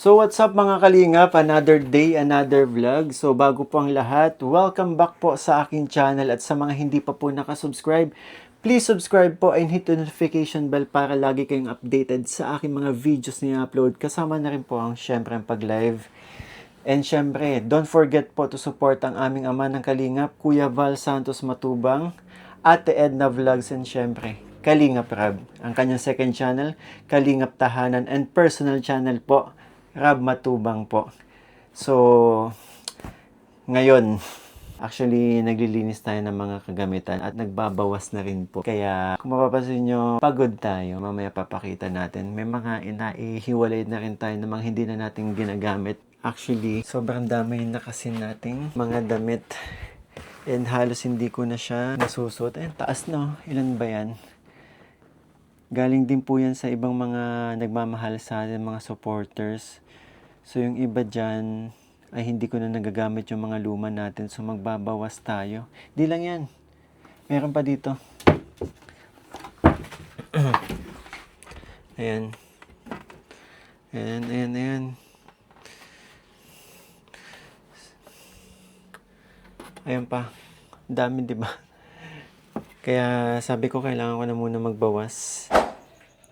So what's up mga kalingap? Another day, another vlog. So bago po ang lahat, welcome back po sa aking channel at sa mga hindi pa po nakasubscribe, please subscribe po and hit the notification bell para lagi kayong updated sa aking mga videos na i-upload. Kasama na rin po ang syempre ang pag-live. And syempre, don't forget po to support ang aming ama ng kalingap, Kuya Val Santos Matubang, Ate Edna Vlogs, and syempre, Kalingap Rab. Ang kanyang second channel, Kalingap Tahanan, and personal channel po, Rab Matubang po. So, ngayon, actually, naglilinis tayo ng mga kagamitan at nagbabawas na rin po. Kaya, kung mapapansin nyo, pagod tayo. Mamaya papakita natin. May mga inaihiwalay na rin tayo ng mga hindi na natin ginagamit. Actually, sobrang dami na kasi nating mga damit. And halos hindi ko na siya nasusot. Ayun, taas no. Ilan ba yan? Galing din po yan sa ibang mga nagmamahal sa atin, mga supporters. So yung iba dyan ay hindi ko na nagagamit yung mga luma natin. So magbabawas tayo. Di lang yan. Meron pa dito. Ayan. Ayan. Ayan pa. Dami, di ba? Kaya sabi ko kailangan ko na muna magbawas.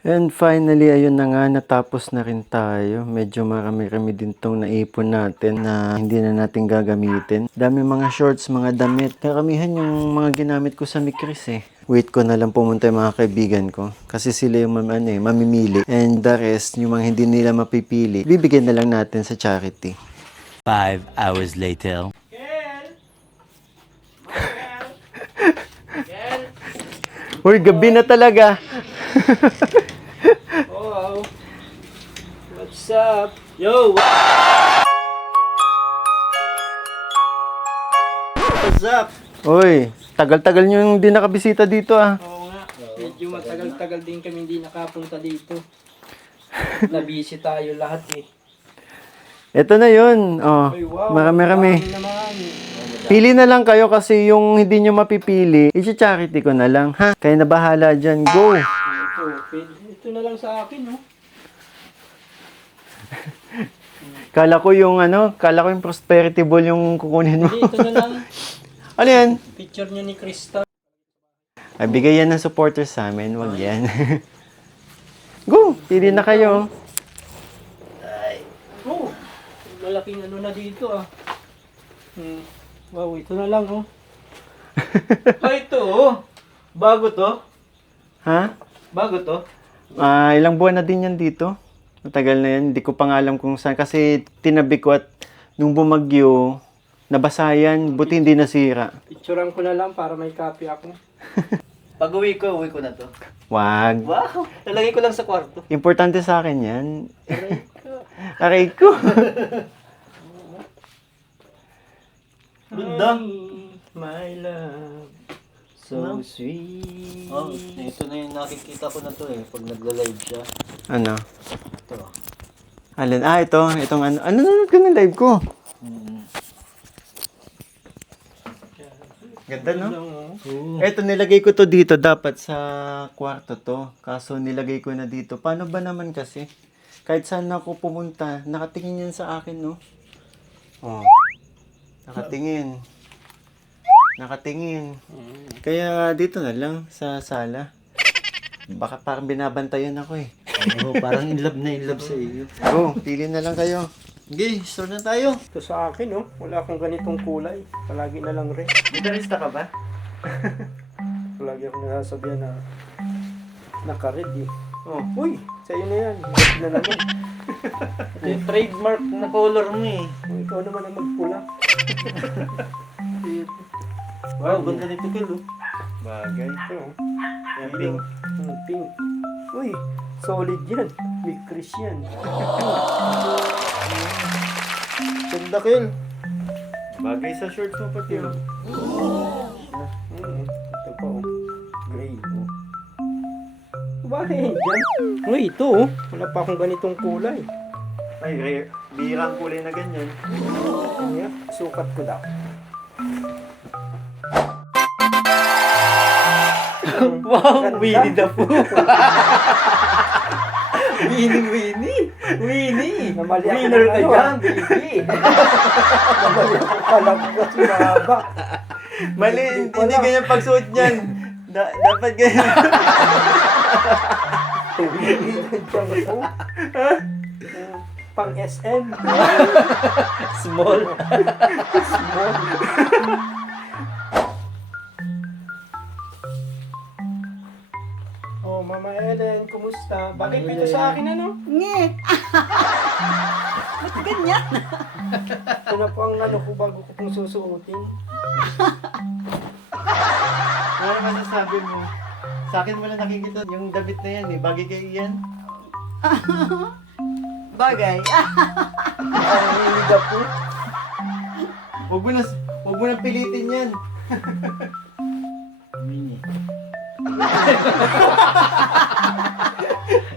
And finally, ayun na nga, natapos na rin tayo. Medyo marami-rami din tong naipon natin na hindi na natin gagamitin. Dami mga shorts, mga damit. Karamihan yung mga ginamit ko sa Mikris eh. Wait ko na lang pumunta yung mga kaibigan ko. Kasi sila yung mamimili. And the rest, yung mga hindi nila mapipili, bibigyan na lang natin sa charity. 5 hours later. Uy, gabi na talaga. Oh, what's up? Yo! What's up? Uy, tagal-tagal nyo yung di nakabisita dito ah. Oo nga, medyo matagal-tagal din kami hindi nakapunta dito. Nabisi tayo lahat eh. Ito na yun. Oh, Ay, wow, marami-rami. marami naman. Pili na lang kayo kasi yung hindi nyo mapipili, i-charity ko na lang, ha? Kaya na bahala dyan. Go! Ito na lang sa akin, no? Kala ko yung prosperity ball yung kukunin mo. Hindi, ito na lang. Ano yan? Picture niyo ni Krista. Ay, bigay yan ng supporters sa amin. Wag yan. Go! Pili na kayo. Oh, malaking ano na dito ah. Wow, ito na lang oh. Ito oh. Bago to. Ha? Bago to. Ilang buwan na din yan dito. Matagal na yan. Hindi ko pa nga alam kung saan. Kasi tinabi ko at nung bumagyo, nabasa yan. Buti hindi nasira. Picturean ko na lang para may copy ako. Pag uwi ko na to. Wag. Wow! Lalagay ko lang sa kwarto. Importante sa akin yan. Aray ko. Ganda. My love, so sweet. Oh, ito na yung nakikita ko na to eh. Pag nagla-live siya. Ano? Ito. Alin? Itong ano. Ano nanonood ka ng live ko? Ganda, no? Eto, nilagay ko to dito. Dapat sa kwarto to. Kaso nilagay ko na dito. Paano ba naman kasi? Kahit saan ako pumunta, nakatingin yan sa akin, no? Oh. Nakatingin. Kaya dito na lang, sa sala. Baka parang binabantayan ako eh. Oo, parang in love sa iyo. Go, pili na lang kayo. Okay, store na tayo. Ito sa akin oh, wala akong ganitong kulay. Palagi na lang red. Gitarista ka ba? Palagi akong nasasabihan na naka-red eh. Oh. Uy, sa'yo na yan. Red na naman. Ito yung trademark na color mo eh. Ikaw naman ang magpula. Wow, ganda nito Kel oh. Bagay. Ito oh. Yan, pink. Pink. Uy, solid yan. Big Chris yan. Ganda Kel. Bagay sa shorts mo pati. Oh. Ito pa oh. Gray oh. Bagay yan dyan. Uy, ito oh. Wala pa akong ganitong kulay. Ay, rare. Bihirang kulay na ganyan. Ano sukat ko daw. Wow, Winnie the Pooh. Winnie. Namali ako Winner ng ka ano, dyan, baby. Namali ako pala ko kasi mahaba. Mali, Hindi hindi pala. ganyan pagsuot niyan. Dapat ganyan. Diyan ko. Pang SM. Small. Small. Oh, Mama Ellen, kumusta? Bakit ito sa akin ano? Ngit! Ba't ganyan? Ito na po ang ano ko bago ko pong susuotin. Ano masasabi mo? Sa akin wala nakikita yung damit na yan eh. Bagay kay Ian. Bagay. Ang hiliga po. Huwag mo na pilitin yan.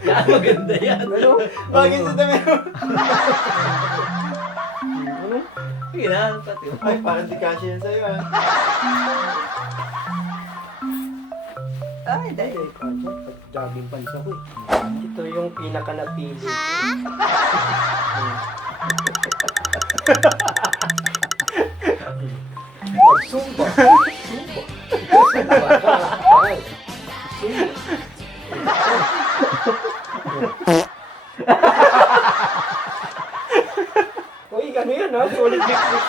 Yan, maganda yan. Ano? Bagay sa damit mo. Ano? Sige na, pati. Ay, parang di kasya yan sa'yo ah. Ay, dahil. Ay, kasi pag-jogging pants ako eh. Ito yung pinaka napili ko. Magsumba. Uy, ano yan ha? Solid big fish.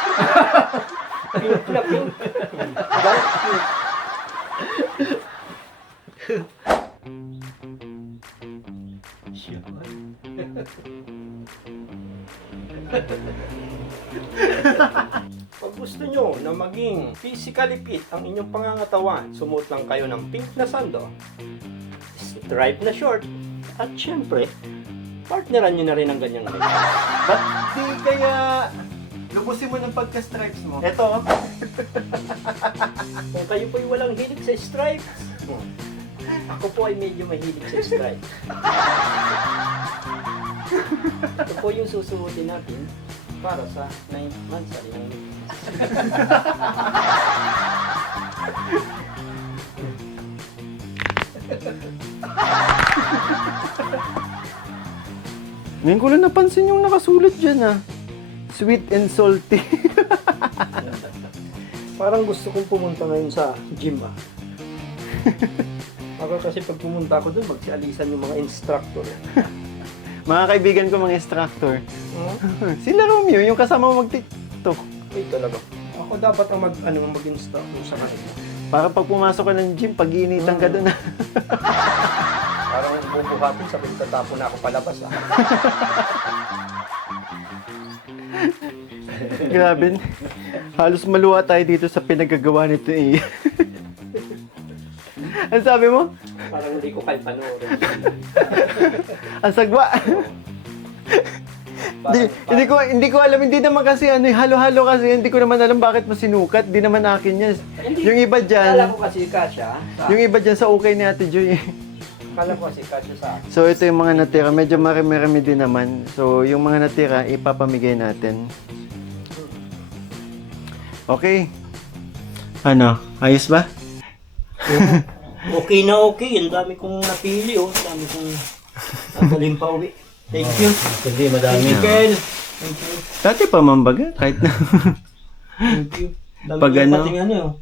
Pink na pink. Dark pink. Pag gusto nyo na maging physically fit ang inyong pangangatawan, sumuot lang kayo ng pink na sando, stripe na short, at syempre, partneran nyo na rin ang ganyang rin. Ba't di kaya lubusin mo ng pagka-stripes mo? Eto. Kung kayo po'y walang hilig sa stripes, ako po ay medyo mahilig sa stripes. Ito po yung susuotin natin para sa 9th month sa iyong Ngayon ko lang napansin yung nakasulat dyan ah. Sweet and salty. Parang gusto kong pumunta ngayon sa gym ah. Ako kasi pag pumunta ako doon, magsialisan yung mga instructor. Mga kaibigan ko mga instructor. Sila Romeo, yung kasama mo mag-tiktok. Ay talaga. Ako dapat ang mag-instructor sa kanila. Para pag pumasok ka ng gym, pag-iinitan ka doon ah. Parang bubuhatin sa tatapon na ako palabas ah. Grabe. Halos maluwa tayo dito sa pinagagawa nito eh. Ano sabi mo? Parang hindi ko kayo panoorin. Ang sagwa. Hindi ko alam, hindi naman kasi ano, halo-halo kasi, hindi ko naman alam bakit mo sinukat, di naman akin yan. Yung iba Kala dyan, ko kasi kasya. yung iba dyan sa okay ni Ate Joy. Kala ko kasi kasya sa akin. So ito yung mga natira, medyo marami-rami din naman. So yung mga natira, ipapamigay natin. Okay. Ano, ayos ba? Okay na okay. Ang dami kong napili oh. Ang dami kong nagaling pa uwi. Thank you. Hindi, madami. Thank you, Kel. Thank you. Dati pa mambaga, kahit na. Thank you. Dami Pag nyo ano? pating ano oh.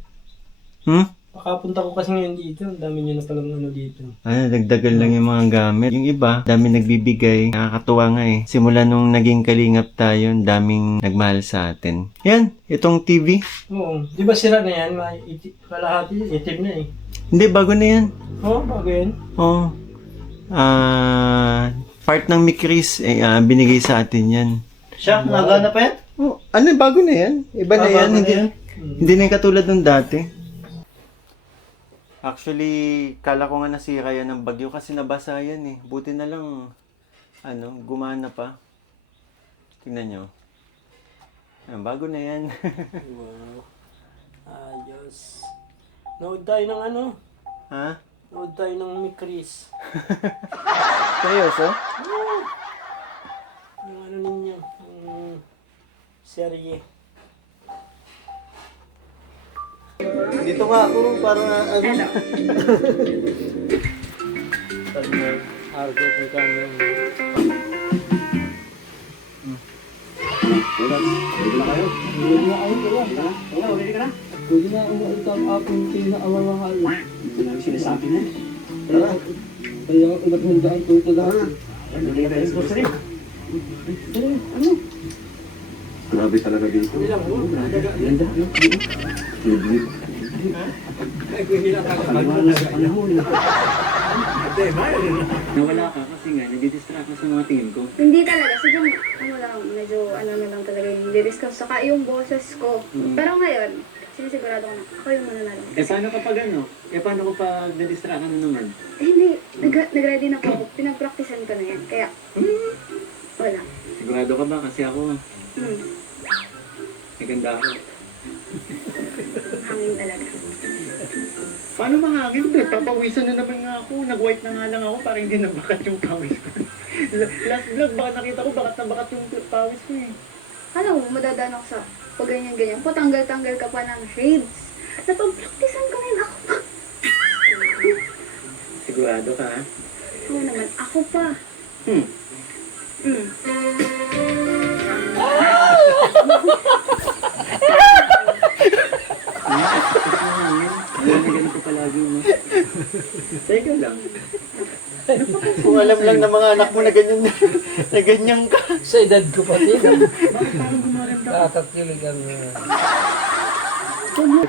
Hmm? Pakapunta ko kasi ngayon dito. Ang dami nyo na palang ano dito. Ano, dagdagan lang yung mga gamit. Yung iba, dami nagbibigay. Nakakatuwa nga eh. Simula nung naging kalingap tayo, ang daming nagmahal sa atin. Yan, itong TV. Oo. Di ba sira na yan? Kalahati itim na eh. Hindi, bago na yan. Oo, bago yan. Oh. Part ng Mikris, binigay sa atin yan. Siya, nagana pa yan? Oh, ano, bago na yan. Iba na Ah, yan. bago na Hindi, yan? hindi na yung katulad nung dati. Actually, kala ko nga nasira yan ng bagyo kasi nabasa yan eh. Buti na lang, gumana pa. Tingnan nyo. Bago na yan. Wow. Ayos. Nood tayo ng ano? Ha? Nood tayo ng Mikris. Seryoso? Yung ano ninyo? Yung serye. Dito nga ako, parang ano. Argo kung kami. Grabe talaga dito. Nawala ka kasi nga, nadidistract ka sa mga tingin ko. Hindi talaga. Sadyang, ano lang, medyo ano na lang talaga yung discuss. Saka yung boses ko. Pero ngayon, sinisigurado ko na ako yung mananalo. Eh paano kapag ano? Eh paano kapag nadistract ka na naman? Eh hindi, nag-ready na ako. Pinag-practicean ko na yan. Kaya, wala. Sigurado ka ba? Kasi ako, naganda ako. Hangin talaga. Paano mahangin? Papawisan na naman nga ako. Nag-white na nga lang ako para hindi nabakat yung pawis ko. Last vlog, baka nakita ko, bakat na bakat yung pawis ko eh. Alam mo, madadaan ako sa pag ganyan-ganyan. Patanggal-tanggal ka pa ng shades. Napag-practicean ko na yun ako pa. Sigurado ka ha? Oo naman, ako pa. Ganito palagi mo. Teka lang. Kung alam lang ng mga anak mo na ganyan na ganyan ka. Sa edad ko pati. Nakakakilig ang...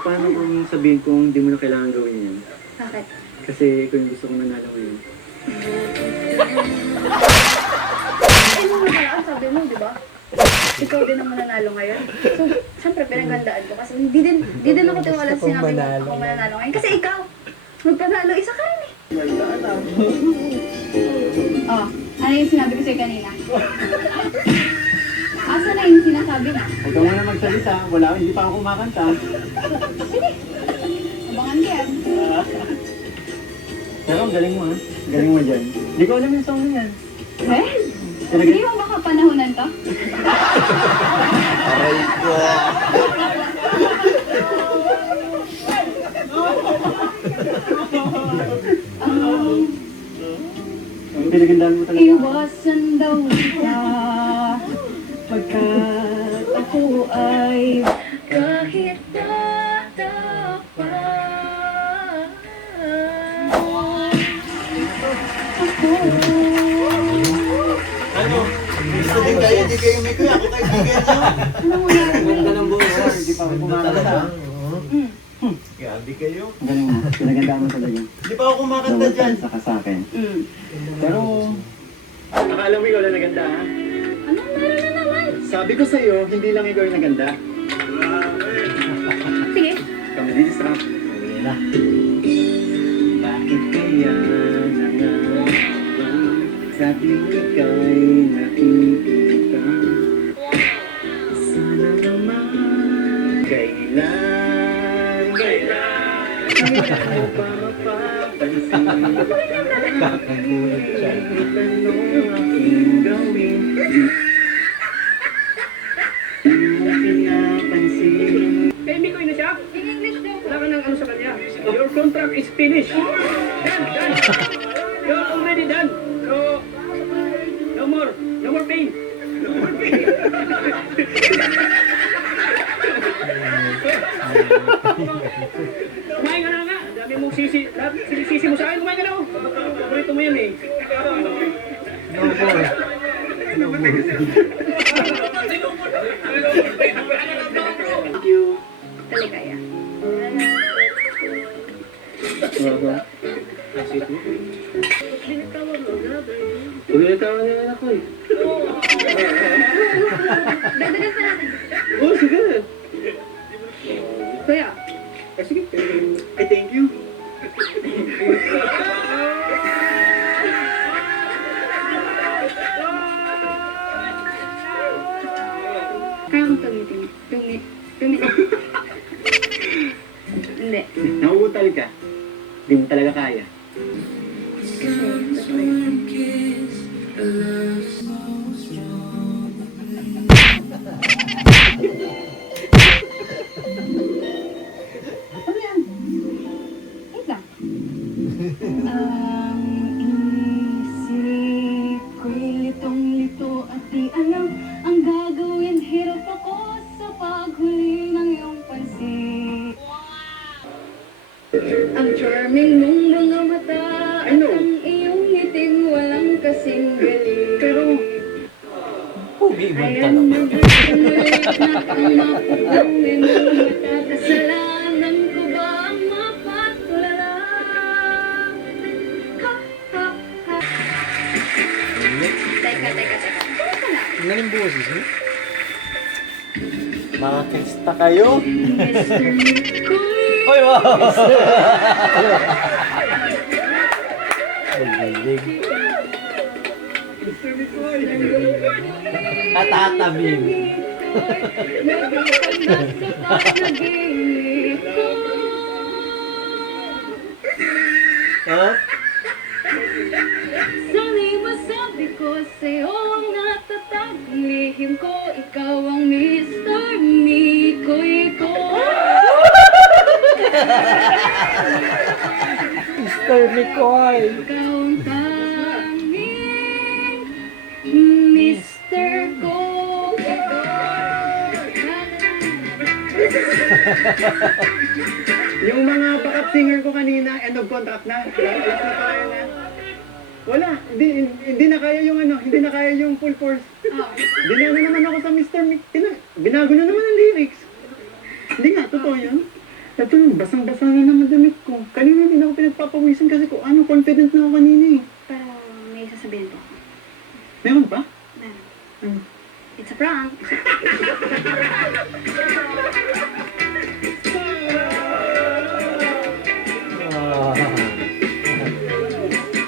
Paano kung sabihin kong hindi mo na kailangan gawin yan? Bakit? Kasi ikaw yung gusto kong nanalo ngayon. Eh, nung nakaraan, sabi mo, di ba? Ikaw din ang mananalo ngayon. So, syempre, pinagandaan ko. Kasi hindi din ako tiwala sa sinabi mo ako mananalo ngayon. Kasi ikaw, magpanalo, isa ka rin eh. Oh, ano yung sinabi ko sa'yo kanina? Asa na yung sinasabi na? Huwag ka muna magsalita. Wala, hindi pa ako kumakanta. Sige, abangan ka yan. Pero ang galing mo ha. Galing mo dyan. Hindi ko alam yung song na yan. Eh? Hindi mo baka panahonan to? Aray ko. Ang pinagandaan mo talaga. Iwasan daw kita pagkat ako ay kahit tatapan. Gusto din kayo, hindi kayo may kuya. Ako kaibigan nyo. Ganda ng buhay. Hindi pa ako kumakanta. Grabe kayo. Galing mo. Pinagandaan mo talaga. Hindi pa ako kumakanta dyan. Saka sa akin. Pero, akala mo ikaw lang naganda ha? Anong meron na naman? Sabi ko sa'yo, hindi lang ikaw yung naganda. Sige. Kami din sa wala. Bakit kaya nangawa? Sabi mo ikaw'y nakikita. Sana naman kailan hindi mo pa mapapansin. Kakagulat siya. Tanong aking gawin. Yung pinapansin. Kaibigan na siya? In English daw. Wala ka ng ano sa kanya. Your contract is finished. Done. You're already done. So, no more pain. No more pain. Kumain ka na nga. Dami mong sinisisi mo sa akin. Kumain ka na. Paborito mo yan eh. Thank you. Taligaya. Huwag na tawa na anak ko eh. Dagdagan pa natin. Oh, sige. Kuya, Sige. Ay, thank you. kaya kong tumitin. Hindi. Nauutal ka. Hindi mo talaga kaya. Kasi, totoo yun. Ano yan? Wait lang. Isip ko'y litong-lito at di alam ang gagawin. Ang charming mong mga mata at ang iyong ngiting walang kasing galing. Pero, Pugi mo ayan mag-ulit na ang mapupungin mong mata. Kasalanan ko ba ang mapatulala? Ha, ha, ha. Teka. Teka na. Ang galing boses mo. Mga Krista kayo. Mr. Mikoy. Hoy, wow! Atatabing. Ha? Sana'y masabi ko sa'yo ang natatagong lihim ko. Ikaw ang Mr. Mikoy ko. Mr. Mikoy. Ikaw ang tanging Mr. ko. Yung mga backup singer ko kanina, end of contract na. Last na tayo na. Wala, hindi na kaya yung hindi na kaya yung full force. Binago naman ako sa Mr. Mick. Binago na naman ang lyrics. Hindi nga, totoo yun. Ito, basang-basa na naman damit ko. Kanina hindi na ako pinagpapawisan kasi confident na ako kanina eh. Pero may sasabihin ko. Meron pa? Meron. It's a prank.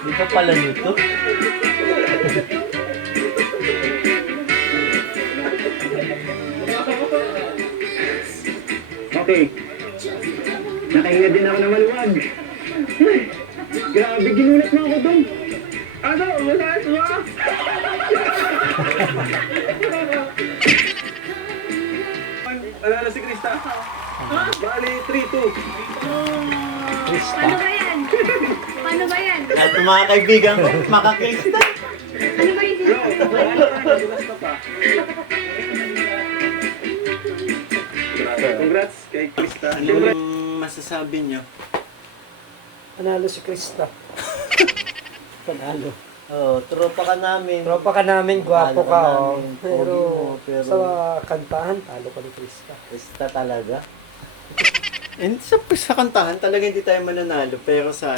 Di pa pala nito. Okay. Nakahinga din ako ng maluwag. Ay, grabe, ginulat mo ako doon. Ano? Wala ba? Alala si Krista. Bali, 3-2. Paano ba yan? Paano ba yan? At mga kaibigan ko, mga Krista. Ano ba yung Dulas ka pa. Congrats kay Krista. Ano yung masasabi nyo? Panalo si Krista. Panalo. Oh, tropa ka namin. Tropa ka namin, gwapo Panalo ka. ka Oh. namin, Pero, pogi mo, pero- sa kantahan, talo ka ni Krista. Krista talaga. And sa kantahan, talaga hindi tayo mananalo. Pero sa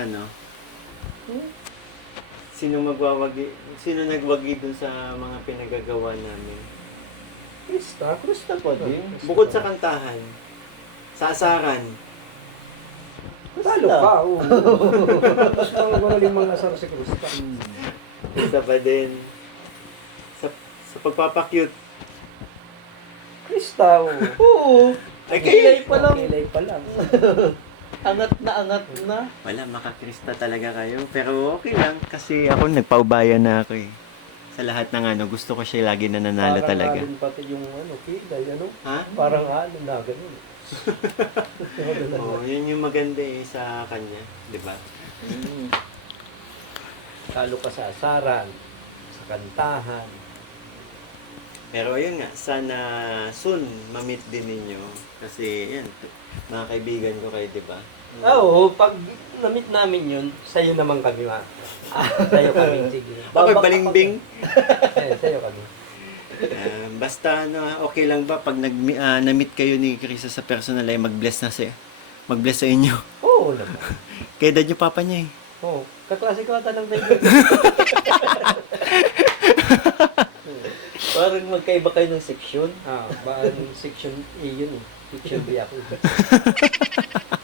sino nagwagi dun sa mga pinagagawa namin? Krista pa din. Bukod sa kantahan, sa asaran, Talo ka, oo. Gusto mo magaling mga asar si Krista. isa pa din. Sa pagpapakyut. Krista, oo. Oo. Ay, Kilay pa lang. Kilay pa lang. Angat na. Wala, makakrista talaga kayo. Pero okay lang, kasi ako nagpaubayan na ako eh. Sa lahat ng gusto ko siya lagi nananalo Parang talaga. alon pati yung kilay, Ha? Parang alon na, ganun. Oo, yun yung maganda eh sa kanya, di ba? Talo ka sa asaran, sa kantahan. Pero ayun nga, sana soon ma-meet din ninyo. Kasi yan, mga kaibigan ko kayo, di ba? Oo, pag na-meet namin yun, sa'yo naman kami, ma. Sa'yo kami, sige. Okay, balimbing. Sa'yo kami. Basta okay lang ba pag na-meet kayo ni Krista sa personal ay mag-bless sa inyo. Oo naman. Kaya dad yung papa niya eh. Oo, kaklase ko ata ng baby. Parang magkaiba kayo ng section. Baan section A yun eh. Section B ako.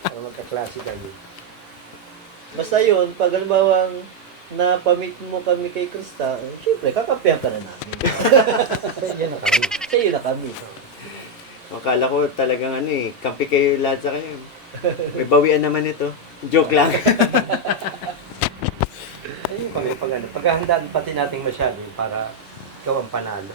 Para magkaklase kami. Basta yun, pag halimbawa napamit mo kami kay Krista, syempre, kakampihan ka na namin. Sa'yo na kami. Akala ko talagang kampi kayo lahat sa kayo. May bawian naman ito. Joke lang. Ayun kami paghahandaan pati nating masyado para ikaw ang panalo.